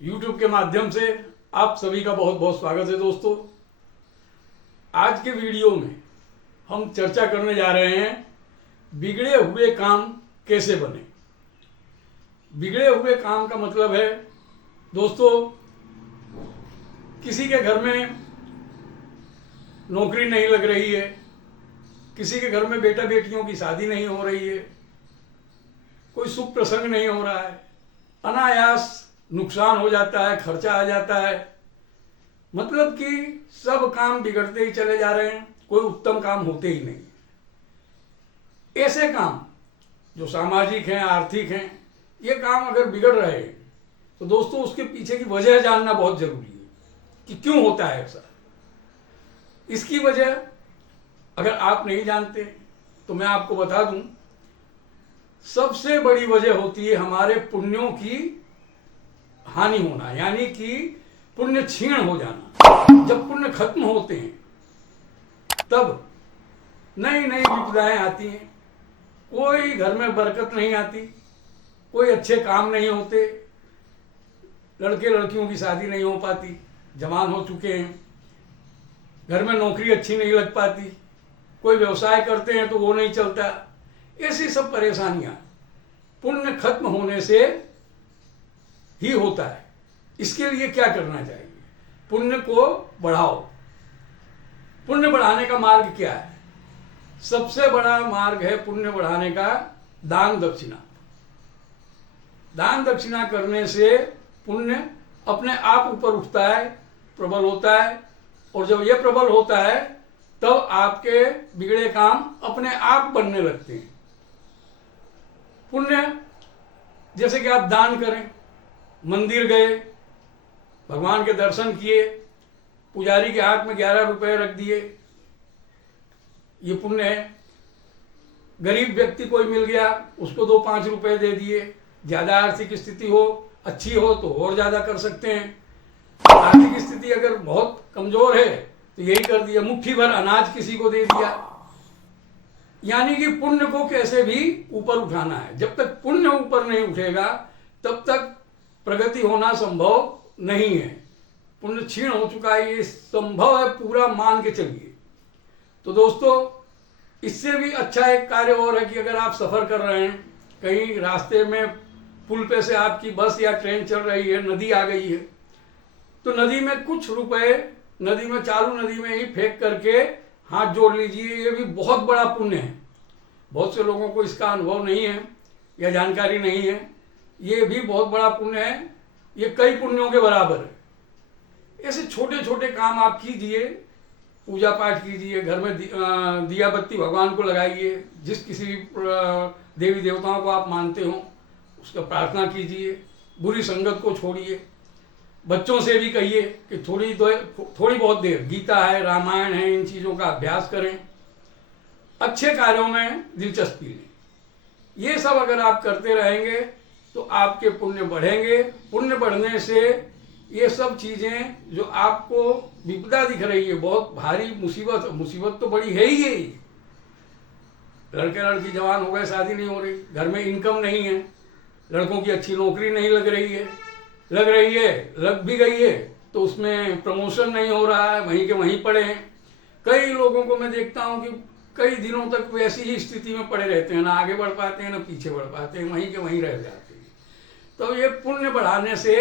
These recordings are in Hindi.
YouTube के माध्यम से आप सभी का बहुत बहुत स्वागत है दोस्तों। आज के वीडियो में हम चर्चा करने जा रहे हैं बिगड़े हुए काम कैसे बने। बिगड़े हुए काम का मतलब है दोस्तों, किसी के घर में नौकरी नहीं लग रही है, किसी के घर में बेटा बेटियों की शादी नहीं हो रही है, कोई शुभ प्रसंग नहीं हो रहा है, अनायास नुकसान हो जाता है, खर्चा आ जाता है। मतलब कि सब काम बिगड़ते ही चले जा रहे हैं, कोई उत्तम काम होते ही नहीं। ऐसे काम जो सामाजिक हैं, आर्थिक हैं, ये काम अगर बिगड़ रहे हैं तो दोस्तों उसके पीछे की वजह जानना बहुत जरूरी है कि क्यों होता है ऐसा। इसकी वजह अगर आप नहीं जानते तो मैं आपको बता दूं, सबसे बड़ी वजह होती है हमारे पुण्यों की हानि होना, यानी कि पुण्य क्षीण हो जाना। जब पुण्य खत्म होते हैं तब नई नई विपदाएं आती हैं, कोई घर में बरकत नहीं आती, कोई अच्छे काम नहीं होते, लड़के लड़कियों की शादी नहीं हो पाती, जवान हो चुके हैं, घर में नौकरी अच्छी नहीं लग पाती, कोई व्यवसाय करते हैं तो वो नहीं चलता। ऐसी सब परेशानियां पुण्य खत्म होने से ही होता है। इसके लिए क्या करना चाहिए? पुण्य को बढ़ाओ। पुण्य बढ़ाने का मार्ग क्या है? सबसे बड़ा मार्ग है पुण्य बढ़ाने का दान दक्षिणा। दान दक्षिणा करने से पुण्य अपने आप ऊपर उठता है, प्रबल होता है, और जब यह प्रबल होता है तब आपके बिगड़े काम अपने आप बनने लगते हैं। पुण्य जैसे कि आप दान करें, मंदिर गए, भगवान के दर्शन किए, पुजारी के हाथ में 11 रुपए रख दिए, ये पुण्य है। गरीब व्यक्ति कोई मिल गया, उसको 2-5 रुपए दे दिए। ज्यादा आर्थिक स्थिति हो, अच्छी हो तो और ज्यादा कर सकते हैं। आर्थिक स्थिति अगर बहुत कमजोर है तो यही कर दिया, मुट्ठी भर अनाज किसी को दे दिया। यानी कि पुण्य को कैसे भी ऊपर उठाना है। जब तक पुण्य ऊपर नहीं उठेगा तब तक प्रगति होना संभव नहीं है। पुण्य क्षीण हो चुका है, ये संभव है पूरा मान के चलिए। तो दोस्तों, इससे भी अच्छा एक कार्य और है कि अगर आप सफर कर रहे हैं, कहीं रास्ते में पुल पे से आपकी बस या ट्रेन चल रही है, नदी आ गई है, तो नदी में कुछ रुपए नदी में, चालू नदी में ही फेंक करके हाथ जोड़ लीजिए। ये भी बहुत बड़ा पुण्य है। बहुत से लोगों को इसका अनुभव नहीं है या जानकारी नहीं है। ये भी बहुत बड़ा पुण्य है, ये कई पुण्यों के बराबर है। ऐसे छोटे छोटे काम आप कीजिए, पूजा पाठ कीजिए, घर में दिया बत्ती भगवान को लगाइए, जिस किसी देवी देवताओं को आप मानते हो उसका प्रार्थना कीजिए, बुरी संगत को छोड़िए। बच्चों से भी कहिए कि थोड़ी बहुत देर गीता है, रामायण है, इन चीज़ों का अभ्यास करें, अच्छे कार्यों में दिलचस्पी लें। ये सब अगर आप करते रहेंगे तो आपके पुण्य बढ़ेंगे। पुण्य बढ़ने से ये सब चीजें जो आपको विपदा दिख रही है, बहुत भारी मुसीबत तो बड़ी है ही है। लड़के लड़की जवान हो गए, शादी नहीं हो रही, घर में इनकम नहीं है, लड़कों की अच्छी नौकरी नहीं लग रही है, लग भी गई है तो उसमें प्रमोशन नहीं हो रहा है, वहीं के वहीं पड़े हैं। कई लोगों को मैं देखता हूं कि कई दिनों तक वैसी ही स्थिति में पड़े रहते हैं, ना आगे बढ़ पाते हैं ना पीछे बढ़ पाते हैं, वहीं के वहीं रह जाते हैं। तो ये पुण्य बढ़ाने से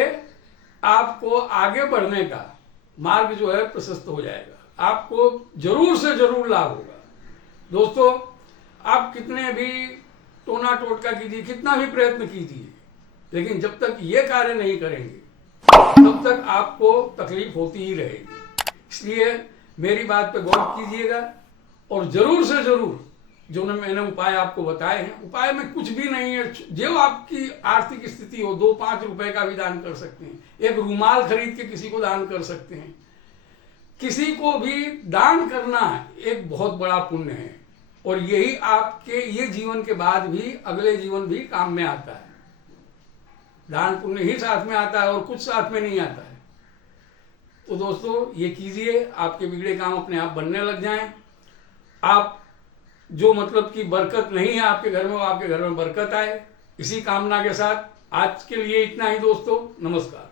आपको आगे बढ़ने का मार्ग जो है प्रशस्त हो जाएगा, आपको जरूर से जरूर लाभ होगा। दोस्तों, आप कितने भी टोना टोटका कीजिए, कितना भी प्रयत्न कीजिए, लेकिन जब तक ये कार्य नहीं करेंगे तब तक आपको तकलीफ होती ही रहेगी। इसलिए मेरी बात पे गौर कीजिएगा और जरूर से जरूर जो मैंने उपाय आपको बताए हैं, उपाय में कुछ भी नहीं है। जो आपकी आर्थिक स्थिति हो, 2-5 रुपए का भी दान कर सकते हैं, एक रूमाल खरीद के किसी को दान कर सकते हैं। किसी को भी दान करना एक बहुत बड़ा पुण्य है, और यही आपके ये जीवन के बाद भी अगले जीवन भी काम में आता है। दान पुण्य ही साथ में आता है और कुछ साथ में नहीं आता है। तो दोस्तों, ये कीजिए, आपके बिगड़े काम अपने आप बनने लग जाएं। आप जो मतलब कि बरकत नहीं है आपके घर में, वो आपके घर में बरकत आए, इसी कामना के साथ आज के लिए इतना ही दोस्तों। नमस्कार।